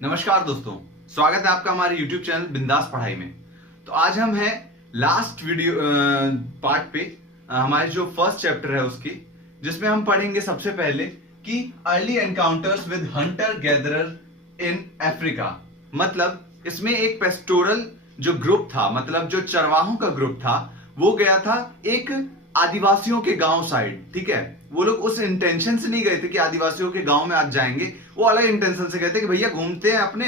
नमस्कार दोस्तों, स्वागत है आपका हमारे YouTube चैनल बिंदास पढ़ाई में। तो आज हम हैं लास्ट वीडियो पार्ट पे, हमारे जो फर्स्ट चैप्टर है उसकी, जिसमें हम पढ़ेंगे सबसे पहले कि early encounters with Hunter gatherer in Africa. मतलब इसमें एक पेस्टोरल जो ग्रुप था, मतलब जो चरवाहों का ग्रुप था, वो गया था एक आदिवासियों के गांव साइड। ठीक है, वो लोग उस इंटेंशन से नहीं गए थे कि आदिवासियों के गांव में आज जाएंगे, वो अलग इंटेंशन से गए थे कि भैया घूमते हैं अपने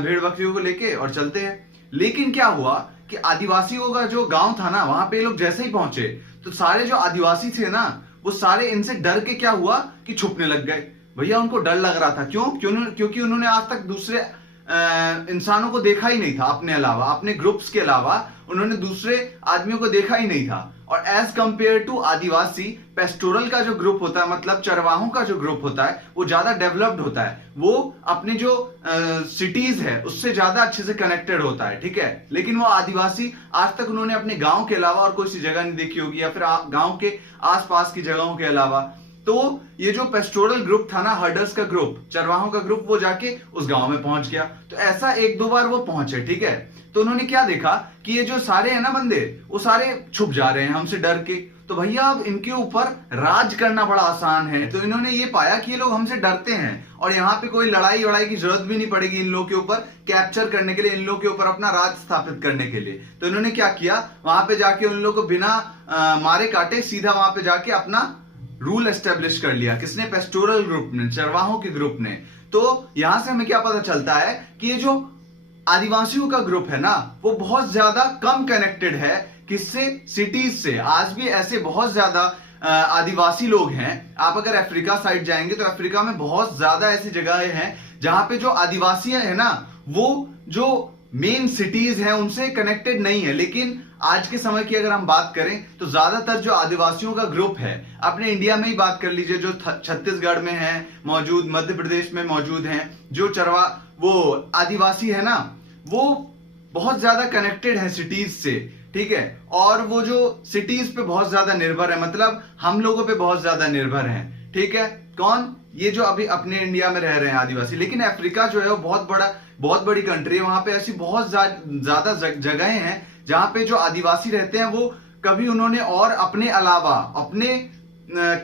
भेड़ बकरियों को लेके और चलते हैं। लेकिन क्या हुआ कि आदिवासियों का जो गांव था ना, वहां पे लोग जैसे ही पहुंचे तो सारे जो आदिवासी थे ना, वो सारे इनसे डर के क्या हुआ कि छुपने लग गए। भैया उनको डर लग रहा था। क्योंकि उन्होंने आज तक दूसरे इंसानों को देखा ही नहीं था, अपने अलावा, अपने ग्रुप्स के अलावा उन्होंने दूसरे आदमियों को देखा ही नहीं था। और as compare to Adivasi, pastoral का जो ग्रुप होता है, मतलब चरवाहों का जो ग्रुप होता है, वो ज्यादा डेवलप्ड होता है। वो अपने जो सिटीज है उससे ज्यादा अच्छे से कनेक्टेड होता है। ठीक है, लेकिन वो आदिवासी आज तक उन्होंने अपने गांव के अलावा और कोई सी जगह नहीं देखी होगी, या फिर गांव के आसपास की जगहों के अलावा। तो ये जो पेस्टोरल ग्रुप था ना, हर्डर्स का ग्रुप, चरवाहों का ग्रुप, वो जाके उस गांव में पहुंच गया। तो ऐसा एक दो बार वो पहुंचे। ठीक है, तो उन्होंने क्या देखा कि ये जो सारे हैं ना बंदे, वो सारे छुप जा रहे हैं हमसे डर के। तो भैया अब इनके ऊपर राज करना बड़ा आसान है। तो इन्होंने ये पाया कि ये लोग हमसे डरते हैं और यहाँ पे कोई लड़ाई वड़ाई की जरूरत भी नहीं पड़ेगी इन लोगों के ऊपर कैप्चर करने के लिए, इन लोगों के ऊपर अपना राज स्थापित करने के लिए। तो इन्होंने क्या किया, वहां पे जाके उन लोगों को बिना मारे काटे सीधा वहां पे जाके अपना रूल एस्टेब्लिश कर लिया। किसने? पेस्टोरल ग्रुप ने, चरवाहों के ग्रुप ने। तो यहां से हमें क्या पता चलता है कि ये जो आदिवासियों का ग्रुप है ना, वो बहुत ज्यादा कम कनेक्टेड है किससे? सिटीज से। आज भी ऐसे बहुत ज्यादा आदिवासी लोग हैं। आप अगर अफ्रीका साइड जाएंगे तो अफ्रीका में बहुत ज्यादा ऐसी जगहें हैं जहां पे जो आदिवासी है ना, वो जो मेन सिटीज हैं उनसे कनेक्टेड नहीं है। लेकिन आज के समय की अगर हम बात करें तो ज्यादातर जो आदिवासियों का ग्रुप है, अपने इंडिया में ही बात कर लीजिए, जो छत्तीसगढ़ में है मौजूद, मध्य प्रदेश में मौजूद हैं, जो वो आदिवासी है ना, वो बहुत ज्यादा कनेक्टेड है सिटीज से। ठीक है, और वो जो सिटीज पे बहुत ज्यादा निर्भर है, मतलब हम लोगों पे बहुत ज्यादा निर्भर है। ठीक है, कौन? ये जो अभी अपने इंडिया में रह रहे हैं आदिवासी। लेकिन अफ्रीका जो है वो बहुत बड़ी कंट्री है। वहां पे ऐसी बहुत ज्यादा जगहें हैं जहां पे जो आदिवासी रहते हैं, वो कभी उन्होंने और अपने अलावा, अपने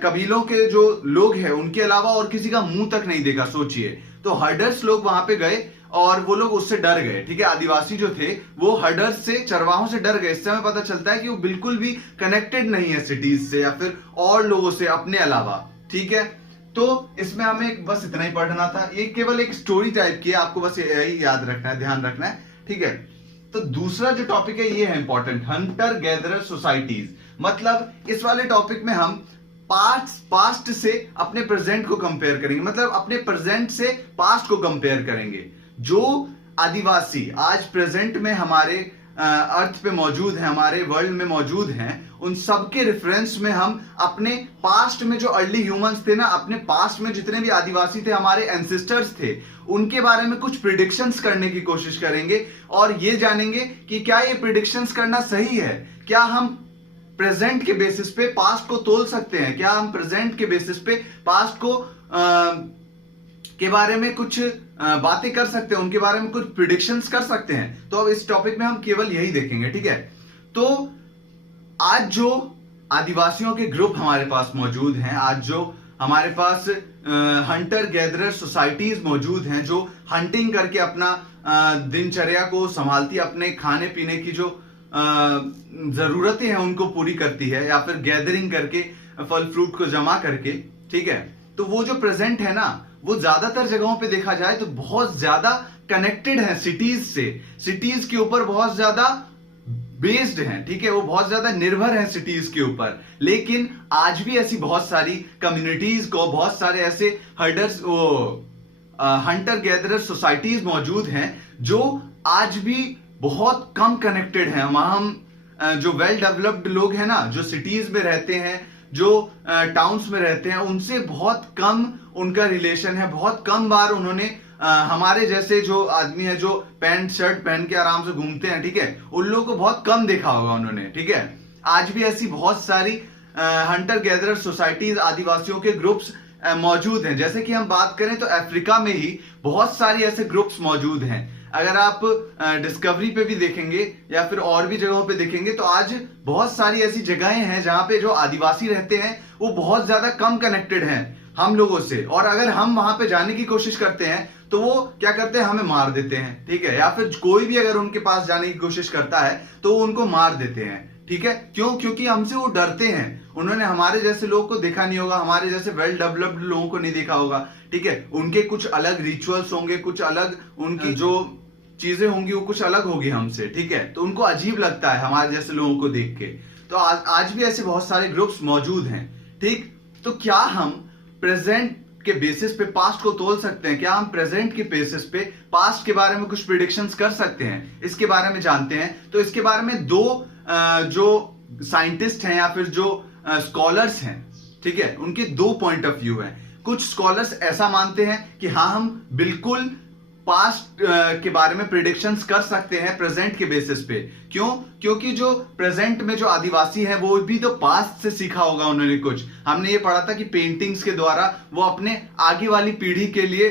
कबीलों के जो लोग हैं उनके अलावा और किसी का मुंह तक नहीं देखा। सोचिए, तो हर्डर्स लोग वहां पे गए और वो लोग उससे डर गए। ठीक है, आदिवासी जो थे वो हर्डर्स से, चरवाहों से डर गए। इससे हमें पता चलता है कि वो बिल्कुल भी कनेक्टेड नहीं है सिटीज से या फिर और लोगों से अपने अलावा। ठीक है, तो इसमें हमें बस इतना ही पढ़ना था। ये केवल एक स्टोरी टाइप की है, आपको बस यही याद रखना है, ध्यान रखना है। ठीक है, तो दूसरा जो टॉपिक है ये है इंपॉर्टेंट, हंटर गैदरर सोसाइटीज। मतलब इस वाले टॉपिक में हम पास्ट से अपने प्रेजेंट को कंपेयर करेंगे, मतलब अपने प्रेजेंट से पास्ट को कंपेयर करेंगे। जो आदिवासी आज प्रेजेंट में हमारे अर्थ पे मौजूद है, हमारे वर्ल्ड में मौजूद हैं, उन सबके रेफरेंस में हम अपने पास्ट में जो अर्ली ह्यूमंस थे ना, अपने पास्ट में जितने भी आदिवासी थे, हमारे एंसेस्टर्स थे, उनके बारे में कुछ प्रिडिक्शंस करने की कोशिश करेंगे और ये जानेंगे कि क्या ये प्रिडिक्शंस करना सही है। क्या हम प्रेजेंट के बेसिस पे पास्ट को तोल सकते हैं? क्या हम प्रेजेंट के बेसिस पे पास्ट को के बारे में कुछ बातें कर सकते हैं, उनके बारे में कुछ प्रिडिक्शंस कर सकते हैं? तो अब इस टॉपिक में हम केवल यही देखेंगे। ठीक है, तो आज जो आदिवासियों के ग्रुप हमारे पास मौजूद हैं, आज जो हमारे पास हंटर गैदरर सोसाइटीज मौजूद हैं, जो हंटिंग करके अपना दिनचर्या को संभालती है, अपने खाने पीने की जो जरूरतें हैं उनको पूरी करती है, या फिर गैदरिंग करके फल फ्रूट को जमा करके। ठीक है, तो वो जो प्रेजेंट है ना, वो ज्यादातर जगहों पे देखा जाए तो बहुत ज्यादा कनेक्टेड है सिटीज से, सिटीज के ऊपर बहुत ज्यादा बेस्ड हैं। ठीक है, वो बहुत ज्यादा निर्भर हैं सिटीज के ऊपर। लेकिन आज भी ऐसी बहुत सारी कम्युनिटीज को, बहुत सारे ऐसे हंटर गैदरर सोसाइटीज मौजूद हैं जो आज भी बहुत कम कनेक्टेड हैं। हम जो वेल डेवलप्ड लोग हैं ना, जो सिटीज में रहते हैं, जो टाउन्स में रहते हैं, उनसे बहुत कम उनका रिलेशन है। बहुत कम बार उन्होंने हमारे जैसे जो आदमी है, जो पैंट शर्ट पहन के आराम से घूमते हैं, ठीक है, उन लोगों को बहुत कम देखा होगा उन्होंने। ठीक है, आज भी ऐसी बहुत सारी हंटर गैदरर सोसाइटीज, आदिवासियों के ग्रुप्स मौजूद हैं। जैसे कि हम बात करें तो अफ्रीका में ही बहुत सारी ऐसे ग्रुप्स मौजूद हैं। अगर आप डिस्कवरी पे भी देखेंगे या फिर और भी जगहों पे देखेंगे तो आज बहुत सारी ऐसी जगहें हैं जहां पे जो आदिवासी रहते हैं वो बहुत ज्यादा कम कनेक्टेड हैं हम लोगों से, और अगर हम वहां पे जाने की कोशिश करते हैं तो वो क्या करते हैं, हमें मार देते हैं, ठीक है। या फिर कोई भी अगर उनके पास जाने की कोशिश करता है तो वो उनको मार देते हैं, ठीक है। क्यों? क्योंकि हमसे वो डरते हैं। उन्होंने हमारे जैसे लोग को देखा नहीं होगा, हमारे जैसे वेल डेवलप्ड लोगों को नहीं देखा होगा, ठीक है। उनके कुछ अलग रिचुअल्स होंगे, कुछ अलग उनकी जो चीजें होंगी वो कुछ अलग होगी हमसे, ठीक है। तो उनको अजीब लगता है हमारे जैसे लोगों को देख के। तो आज भी ऐसे बहुत सारे ग्रुप्स मौजूद हैं, ठीक। तो क्या हम प्रेजेंट के बेसिस पे पास्ट को तोल सकते हैं? क्या हम प्रेजेंट के बेसिस पे पास्ट के बारे में कुछ प्रिडिक्शंस कर सकते हैं? इसके बारे में जानते हैं। तो इसके बारे में दो जो साइंटिस्ट हैं या फिर जो स्कॉलर्स हैं, ठीक है, उनके दो पॉइंट ऑफ व्यू हैं। कुछ स्कॉलर्स ऐसा मानते हैं कि हाँ, हम बिल्कुल पास्ट के बारे में प्रिडिक्शंस कर सकते हैं प्रेजेंट के बेसिस पे। क्यों? क्योंकि जो प्रेजेंट में जो आदिवासी है वो भी तो पास्ट से सीखा होगा उन्होंने कुछ। हमने ये पढ़ा था कि पेंटिंग्स के द्वारा वो अपने आगे वाली पीढ़ी के लिए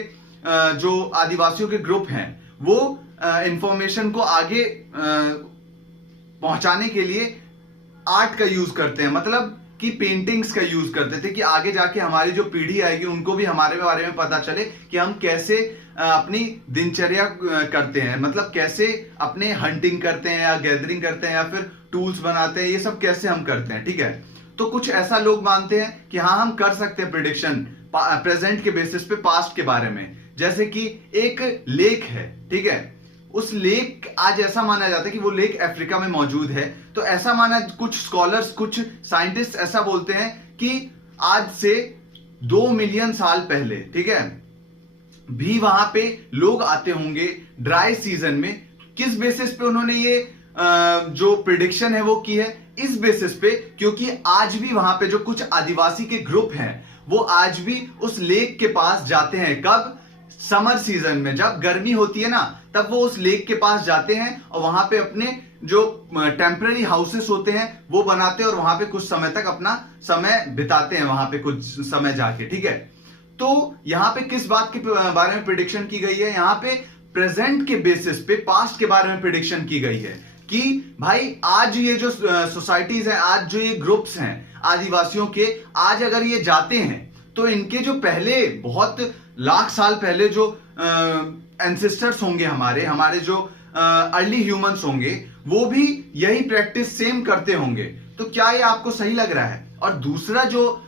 जो आदिवासियों के ग्रुप हैं वो इंफॉर्मेशन को आगे पहुंचाने के लिए आर्ट का यूज करते हैं, मतलब कि पेंटिंग्स का यूज करते थे कि आगे जाके हमारी जो पीढ़ी आएगी उनको भी हमारे बारे में पता चले कि हम कैसे अपनी दिनचर्या करते हैं, मतलब कैसे अपने हंटिंग करते हैं या गैदरिंग करते हैं या फिर टूल्स बनाते हैं, ये सब कैसे हम करते हैं, ठीक है। तो कुछ ऐसा लोग मानते हैं कि हाँ, हम कर सकते हैं प्रिडिक्शन प्रेजेंट के बेसिस पे पास्ट के बारे में। जैसे कि एक लेक है, ठीक है, उस लेक आज ऐसा माना जाता है कि वो लेक अफ्रीका में मौजूद है। तो ऐसा माना, कुछ स्कॉलर्स, कुछ साइंटिस्ट ऐसा बोलते हैं कि आज से 2 मिलियन साल पहले, ठीक है, भी वहां पे लोग आते होंगे ड्राई सीजन में। किस बेसिस पे उन्होंने ये जो प्रिडिक्शन है वो की है? इस बेसिस पे क्योंकि आज भी वहां पे जो कुछ आदिवासी के ग्रुप हैं वो आज भी उस लेक के पास जाते हैं। कब? समर सीजन में, जब गर्मी होती है ना, तब वो उस लेक के पास जाते हैं और वहां पे अपने जो टेम्पररी हाउसेस होते हैं वो बनाते हैं और वहां पे कुछ समय तक अपना समय बिताते हैं, वहां पे कुछ समय जाके, ठीक है। तो यहां पे किस बात के बारे में प्रिडिक्शन की गई है? यहां पे प्रेजेंट के बेसिस पे पास्ट के बारे में प्रिडिक्शन की गई है कि भाई आज ये जो सोसाइटीज हैं, आज जो ये ग्रुप्स हैं आदिवासियों के, आज अगर ये जाते हैं तो इनके जो पहले बहुत लाख साल पहले जो एंसेस्टर्स होंगे, हमारे जो अर्ली ह्यूमंस होंगे, वो भी यही प्रैक्टिस सेम करते होंगे। तो क्या ये आपको सही लग रहा है? और दूसरा जो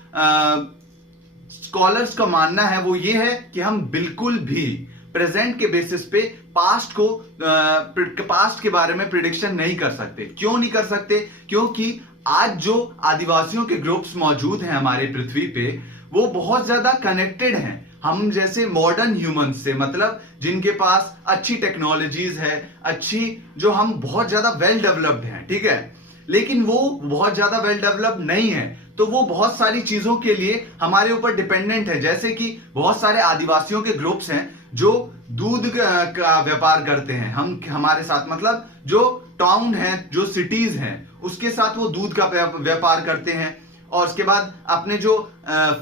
स्कॉलर्स का मानना है वो ये है कि हम बिल्कुल भी प्रेजेंट के बेसिस पे पास्ट के बारे में प्रिडिक्शन नहीं कर सकते। क्यों नहीं कर सकते? क्योंकि आज जो आदिवासियों के ग्रुप्स मौजूद हैं हमारे पृथ्वी पे वो बहुत ज्यादा कनेक्टेड हैं हम जैसे मॉडर्न ह्यूमंस से, मतलब जिनके पास अच्छी टेक्नोलॉजीज है, अच्छी, जो हम बहुत ज्यादा वेल डेवलप्ड हैं, ठीक है। लेकिन वो बहुत ज्यादा वेल डेवलप्ड नहीं है, तो वो बहुत सारी चीजों के लिए हमारे ऊपर डिपेंडेंट है। जैसे कि बहुत सारे आदिवासियों के ग्रुप्स हैं जो दूध का व्यापार करते हैं हमारे साथ, मतलब जो टाउन है, जो सिटीज हैं, उसके साथ वो दूध का व्यापार करते हैं। और उसके बाद अपने जो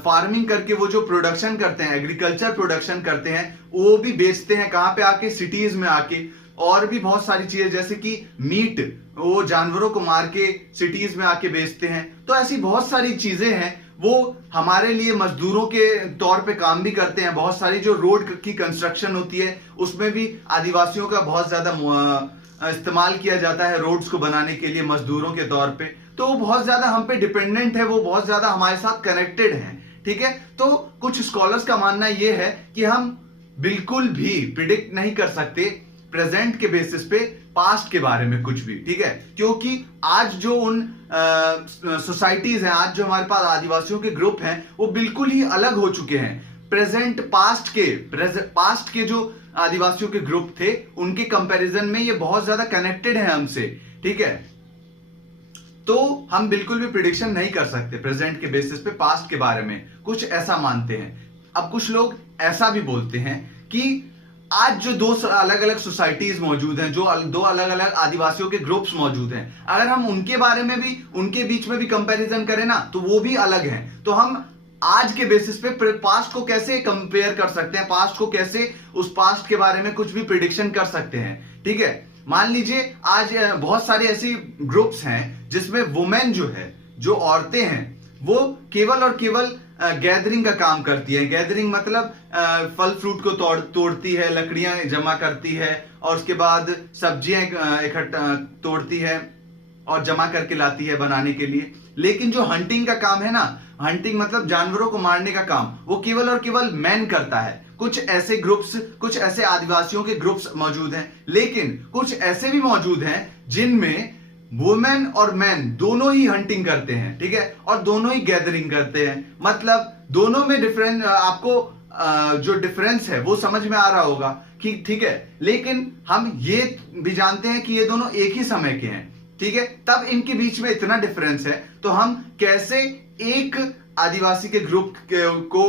फार्मिंग करके वो जो प्रोडक्शन करते हैं, एग्रीकल्चर प्रोडक्शन करते हैं, वो भी बेचते हैं कहां पे आके? सिटीज में आके। और भी बहुत सारी चीजें जैसे कि मीट, वो जानवरों को मार के सिटीज में आके बेचते हैं। तो ऐसी बहुत सारी चीजें हैं, वो हमारे लिए मजदूरों के तौर पे काम भी करते हैं। बहुत सारी जो रोड की कंस्ट्रक्शन होती है उसमें भी आदिवासियों का बहुत ज्यादा इस्तेमाल किया जाता है रोड्स को बनाने के लिए मजदूरों के तौर पे। तो वो बहुत ज्यादा हम पे डिपेंडेंट है, वो बहुत ज्यादा हमारे साथ कनेक्टेड है, ठीक है। तो कुछ स्कॉलर्स का मानना यह है कि हम बिल्कुल भी प्रिडिक्ट नहीं कर सकते प्रेजेंट के बेसिस पे पास्ट के बारे में कुछ भी, ठीक है। क्योंकि आज जो उन सोसाइटीज हैं, आज जो हमारे पास आदिवासियों के ग्रुप हैं, वो बिल्कुल ही अलग हो चुके हैं। पास्ट के जो आदिवासियों के ग्रुप थे उनके कंपैरिजन में ये बहुत ज्यादा कनेक्टेड है हमसे, ठीक है। तो हम बिल्कुल भी प्रिडिक्शन नहीं कर सकते प्रेजेंट के बेसिस पे पास्ट के बारे में, कुछ ऐसा मानते हैं। अब कुछ लोग ऐसा भी बोलते हैं कि आज जो दो अलग अलग सोसाइटीज मौजूद हैं, जो दो अलग अलग आदिवासियों के ग्रुप्स मौजूद हैं, अगर हम उनके बारे में भी, उनके बीच में भी कंपैरिजन करें ना, तो वो भी अलग हैं। तो हम आज के बेसिस पे पास्ट को कैसे कंपेयर कर सकते हैं, पास्ट को कैसे, उस पास्ट के बारे में कुछ भी प्रिडिक्शन कर सकते हैं। ठीक है, मान लीजिए आज बहुत सारे ऐसी ग्रुप्स हैं जिसमें वुमेन जो है, जो औरतें हैं, वो केवल और केवल गैदरिंग का काम करती है। गैदरिंग मतलब फल फ्रूट को तोड़ती है, लकड़ियां जमा करती है और उसके बाद सब्जियां इकट्ठा तोड़ती है और जमा करके लाती है बनाने के लिए। लेकिन जो हंटिंग का काम है ना, हंटिंग मतलब जानवरों को मारने का काम, वो केवल और केवल मैन करता है। कुछ ऐसे ग्रुप्स, कुछ ऐसे आदिवासियों के ग्रुप्स मौजूद हैं, लेकिन कुछ ऐसे भी मौजूद हैं जिनमें वुमेन और मैन दोनों ही हंटिंग करते हैं। ठीक है, और दोनों ही गैदरिंग करते हैं। मतलब दोनों में डिफरेंस, आपको जो डिफरेंस है वो समझ में आ रहा होगा कि ठीक है। लेकिन हम ये भी जानते हैं कि ये दोनों एक ही समय के हैं। ठीक है, तब इनके बीच में इतना डिफरेंस है, तो हम कैसे एक आदिवासी के ग्रुप को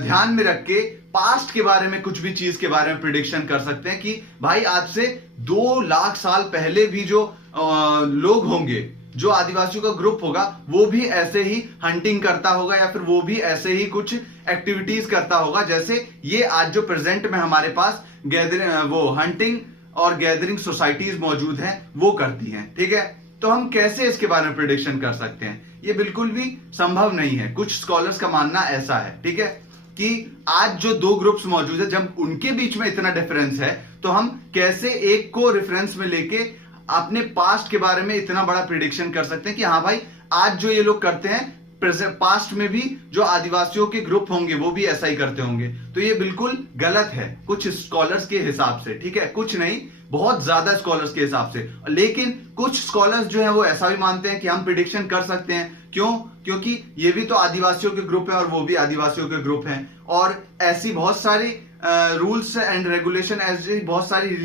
ध्यान में रख के पास्ट के बारे में, कुछ भी चीज के बारे में प्रिडिक्शन कर सकते हैं कि भाई आज से 2 लाख साल पहले भी जो लोग होंगे, जो आदिवासियों का ग्रुप होगा, वो भी ऐसे ही हंटिंग करता होगा या फिर वो भी ऐसे ही कुछ एक्टिविटीज करता होगा जैसे ये आज जो प्रेजेंट में हमारे पास वो हंटिंग और गैदरिंग सोसाइटीज मौजूद हैं वो करती हैं। ठीक है, तो हम कैसे इसके बारे में प्रिडिक्शन कर सकते हैं? ये बिल्कुल भी संभव नहीं है। कुछ स्कॉलर्स का मानना ऐसा है, ठीक है, कि आज जो 2 ग्रुप्स मौजूद है, जब उनके बीच में इतना डिफरेंस है, तो हम कैसे एक को रेफरेंस में लेके अपने पास्ट के बारे में इतना बड़ा प्रिडिक्शन कर सकते हैं कि हाँ भाई, आज जो ये लोग करते हैं, पास्ट में भी जो आदिवासियों के ग्रुप होंगे वो भी ऐसा ही करते होंगे। तो ये बिल्कुल गलत है कुछ स्कॉलर्स के हिसाब से। ठीक है, कुछ नहीं, बहुत ज्यादा स्कॉलर्स के हिसाब से। लेकिन कुछ स्कॉलर्स जो है वो ऐसा भी मानते हैं कि हम प्रिडिक्शन कर सकते हैं। क्यों? क्योंकि ये भी तो आदिवासियों के ग्रुप है और वो भी आदिवासियों के ग्रुप हैं, और ऐसी बहुत सारी रूल्स एंड रेगुलेशन, ऐसी बहुत सारी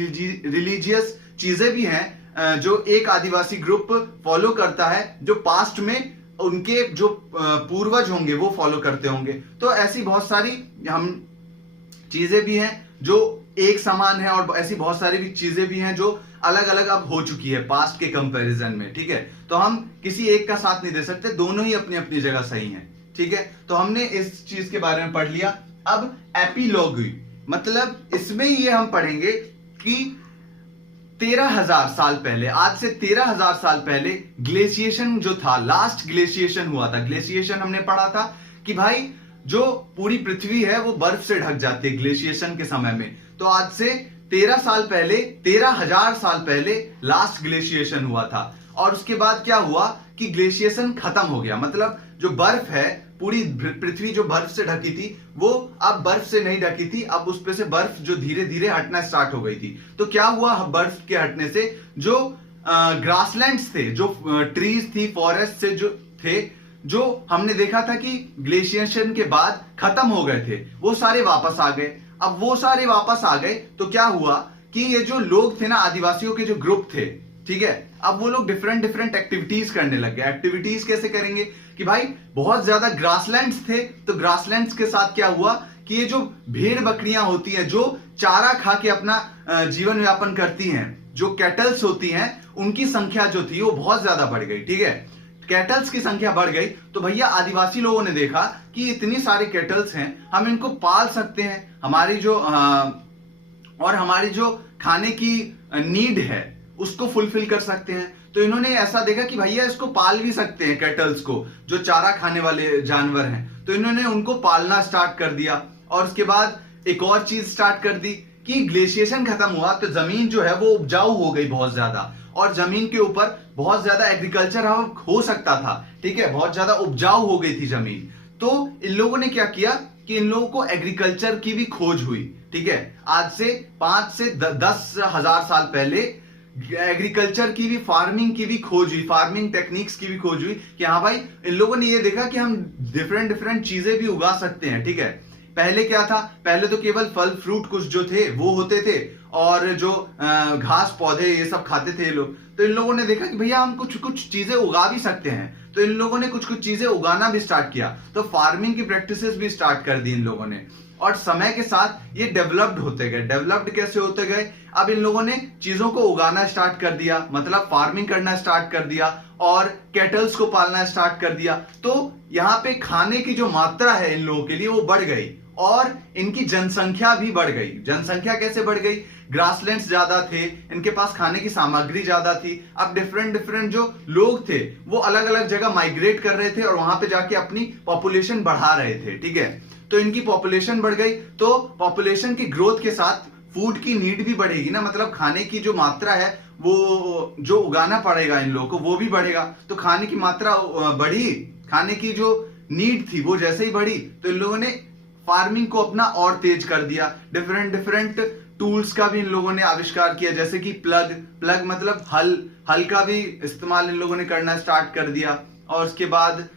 रिलीजियस चीजें भी हैं जो एक आदिवासी ग्रुप फॉलो करता है, जो पास्ट में उनके जो पूर्वज होंगे वो फॉलो करते होंगे। तो ऐसी बहुत सारी हम चीजें भी हैं जो एक समान है, और ऐसी बहुत सारी भी चीजें भी हैं जो अलग अलग अब हो चुकी है पास्ट के कंपैरिजन में। ठीक है, तो हम किसी एक का साथ नहीं दे सकते, दोनों ही अपनी अपनी जगह सही हैं। ठीक है, तो हमने इस चीज के बारे में पढ़ लिया। अब एपिलॉगी मतलब इसमें ये हम पढ़ेंगे कि 13,000 साल पहले, आज से 13,000 साल पहले ग्लेशिएशन जो था, लास्ट ग्लेशिएशन हुआ था। ग्लेशिएशन हमने पढ़ा था कि भाई जो पूरी पृथ्वी है वो बर्फ से ढक जाती है ग्लेशिएशन के समय में। तो आज से 13 साल पहले, 13,000 साल पहले लास्ट ग्लेशिएशन हुआ था। और उसके बाद क्या हुआ कि ग्लेशिएशन खत्म हो गया। मतलब जो बर्फ है, पूरी पृथ्वी जो बर्फ से ढकी थी, वो अब बर्फ से नहीं ढकी थी, अब उस पे से बर्फ जो धीरे धीरे हटना स्टार्ट हो गई थी। तो क्या हुआ, बर्फ के हटने से जो ग्रासलैंड्स थे, जो ट्रीज थी, फॉरेस्ट से जो थे, जो हमने देखा था कि ग्लेशिएशन के बाद खत्म हो गए थे, वो सारे वापस आ गए। अब वो सारे वापस आ गए तो क्या हुआ कि ये जो लोग थे ना, आदिवासियों के जो ग्रुप थे, ठीक है, अब वो लोग डिफरेंट डिफरेंट एक्टिविटीज करने लग गए। एक्टिविटीज कैसे करेंगे कि भाई बहुत ज्यादा ग्रासलैंड्स थे, तो ग्रासलैंड्स के साथ क्या हुआ कि ये जो भेड़ बकरियां होती हैं, जो चारा खा के अपना जीवन यापन करती हैं, जो कैटल्स होती हैं, उनकी संख्या जो थी वो बहुत ज्यादा बढ़ गई। ठीक है, कैटल्स की संख्या बढ़ गई तो भैया आदिवासी लोगों ने देखा कि इतनी सारी कैटल्स हैं, हम इनको पाल सकते हैं, हमारी जो और हमारी जो खाने की नीड है उसको फुलफिल कर सकते हैं। तो इन्होंने ऐसा देखा कि भैया इसको पाल भी सकते हैं, कैटल्स को, जो चारा खाने वाले जानवर हैं, तो इन्होंने उनको पालना स्टार्ट कर दिया। और उसके बाद एक और चीज स्टार्ट कर दी कि ग्लेशिएशन खत्म हुआ तो जमीन जो है वो उपजाऊ हो गई बहुत ज्यादा, और जमीन के ऊपर बहुत ज्यादा एग्रीकल्चर हो सकता था। ठीक है, बहुत ज्यादा उपजाऊ हो गई थी जमीन। तो इन लोगों ने क्या किया कि इन लोगों को एग्रीकल्चर की भी खोज हुई। ठीक है, आज से 5 से 10,000 साल पहले एग्रीकल्चर की भी, फार्मिंग की भी खोज हुई, फार्मिंग टेक्निक्स की भी खोज हुई कि हाँ भाई, इन लोगों ने ये देखा कि हम डिफरेंट डिफरेंट चीजें भी उगा सकते हैं। ठीक है, पहले क्या था, पहले तो केवल फल फ्रूट कुछ जो थे वो होते थे, और जो घास पौधे ये सब खाते थे लोग। तो इन लोगों ने देखा कि भैया हम कुछ कुछ चीजें उगा भी सकते हैं, तो इन लोगों ने कुछ कुछ चीजें उगाना भी स्टार्ट किया। तो फार्मिंग की प्रैक्टिसेस भी स्टार्ट कर दी इन लोगों ने। और समय के साथ ये डेवलप्ड होते गए। डेवलप्ड कैसे होते गए? अब इन लोगों ने चीजों को उगाना स्टार्ट कर दिया, मतलब फार्मिंग करना स्टार्ट कर दिया और कैटल्स को पालना स्टार्ट कर दिया। तो यहाँ पे खाने की जो मात्रा है इन लोगों के लिए वो बढ़ गई और इनकी जनसंख्या भी बढ़ गई। जनसंख्या कैसे बढ़ गई? ग्रासलैंड्स ज्यादा थे, इनके पास खाने की सामग्री ज्यादा थी। अब डिफरेंट डिफरेंट जो लोग थे वो अलग अलग जगह माइग्रेट कर रहे थे और वहां पे जाके अपनी पॉपुलेशन बढ़ा रहे थे, ठीक है। तो इनकी पॉपुलेशन बढ़ गई, तो पॉपुलेशन की ग्रोथ के साथ फूड की नीड भी बढ़ेगी ना, मतलब खाने की जो मात्रा है वो जो उगाना पड़ेगा इन लोगों को वो भी बढ़ेगा। तो खाने की मात्रा बढ़ी, खाने की जो नीड थी वो जैसे ही बढ़ी तो इन लोगों ने फार्मिंग को अपना और तेज कर दिया। डिफरेंट डिफरेंट टूल्स का भी इन लोगों ने आविष्कार किया, जैसे कि प्लग मतलब हल का भी इस्तेमाल इन लोगों ने करना स्टार्ट कर दिया। और उसके बाद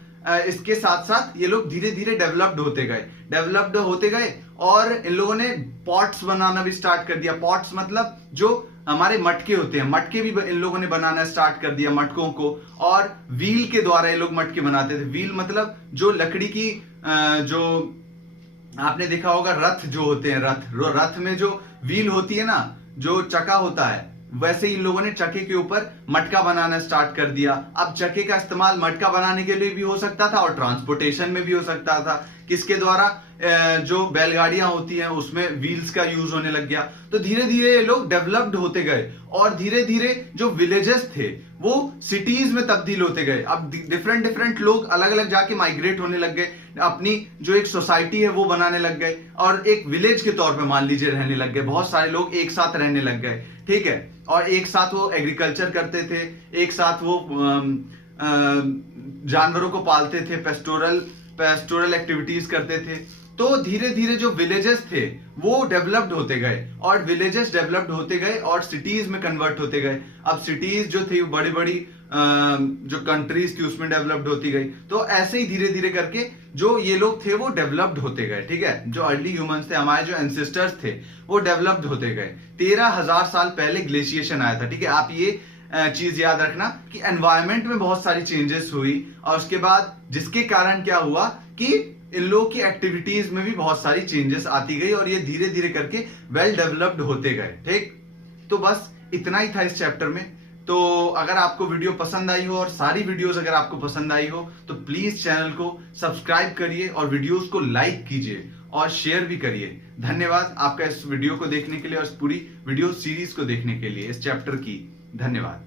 इसके साथ साथ ये लोग धीरे धीरे डेवलप्ड होते गए और इन लोगों ने पॉट्स बनाना भी स्टार्ट कर दिया। पॉट्स मतलब जो हमारे मटके होते हैं, मटके भी इन लोगों ने बनाना स्टार्ट कर दिया, मटकों को। और व्हील के द्वारा ये लोग मटके बनाते थे। व्हील मतलब जो लकड़ी की जो आपने देखा होगा रथ जो होते हैं, रथ में जो व्हील होती है ना, जो चक्का होता है, वैसे ही इन लोगों ने चक्के के ऊपर मटका बनाना स्टार्ट कर दिया। अब चक्के का इस्तेमाल मटका बनाने के लिए भी हो सकता था और ट्रांसपोर्टेशन में भी हो सकता था। किसके द्वारा? जो बैलगाड़ियां होती हैं उसमें व्हील्स का यूज होने लग गया। तो धीरे धीरे ये लोग डेवलप्ड होते गए और धीरे धीरे जो विलेजेस थे वो सिटीज में तब्दील होते गए। अब डिफरेंट डिफरेंट लोग अलग अलग जाके माइग्रेट होने लग गए, अपनी जो एक सोसाइटी है वो बनाने लग गए और एक विलेज के तौर पे मान लीजिए रहने लग गए। बहुत सारे लोग एक साथ रहने लग गए, ठीक है। और एक साथ वो एग्रीकल्चर करते थे, एक साथ वो जानवरों को पालते थे, पेस्टोरल एक्टिविटीज करते थे। तो धीरे धीरे जो विलेजेस थे वो डेवलप्ड होते गए और विलेजेस डेवलप्ड होते गए और सिटीज में कन्वर्ट होते गए। अब सिटीज जो थी बड़ी बड़ी जो कंट्रीज थी उसमें डेवलप्ड होती गई। तो ऐसे ही धीरे धीरे करके जो ये लोग थे वो डेवलप्ड होते गए, ठीक है। जो अर्ली ह्यूमंस थे, हमारे जो एंसेस्टर्स थे, वो डेवलप्ड होते गए। 13,000 साल पहले ग्लेशिएशन आया था, ठीक है। आप ये चीज याद रखना कि एनवायरमेंट में बहुत सारी चेंजेस हुई और उसके बाद जिसके कारण क्या हुआ कि इन लोगों की एक्टिविटीज में भी बहुत सारी चेंजेस आती गई और ये धीरे धीरे करके वेल डेवलप्ड होते गए, ठीक। तो बस इतना ही था इस चैप्टर में। तो अगर आपको वीडियो पसंद आई हो और सारी वीडियोस अगर आपको पसंद आई हो तो प्लीज चैनल को सब्सक्राइब करिए और वीडियोस को लाइक कीजिए और शेयर भी करिए। धन्यवाद आपका इस वीडियो को देखने के लिए और इस पूरी वीडियो सीरीज को देखने के लिए, इस चैप्टर की। धन्यवाद।